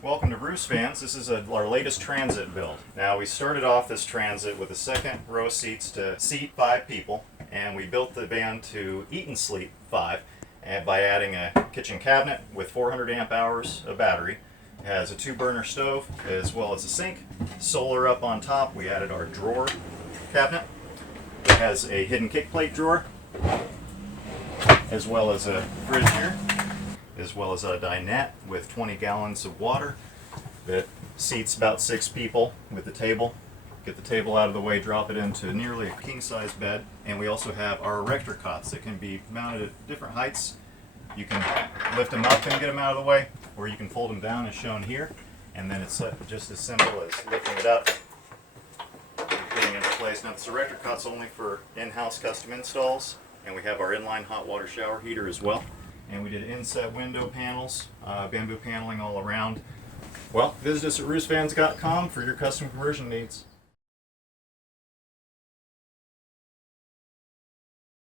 Welcome to Roost Vans. This is our latest transit build. Now we started off this transit with a second row of seats to seat 5 people, and we built the van to eat and sleep 5 and by adding a kitchen cabinet with 400 amp hours of battery. It has a 2-burner stove as well as a sink. Solar up on top. We added our drawer cabinet. It has a hidden kick plate drawer as well as a fridge here, as well as a dinette with 20 gallons of water that seats about 6 people with the table. Get the table out of the way, drop it into nearly a king-size bed. And we also have our erector cots that can be mounted at different heights. You can lift them up and get them out of the way, or you can fold them down as shown here. And then it's just as simple as lifting it up, getting it into place. Now this erector cot's only for in-house custom installs, and we have our inline hot water shower heater as well. And we did inset window panels, bamboo paneling all around. Well, visit us at roostvans.com for your custom conversion needs.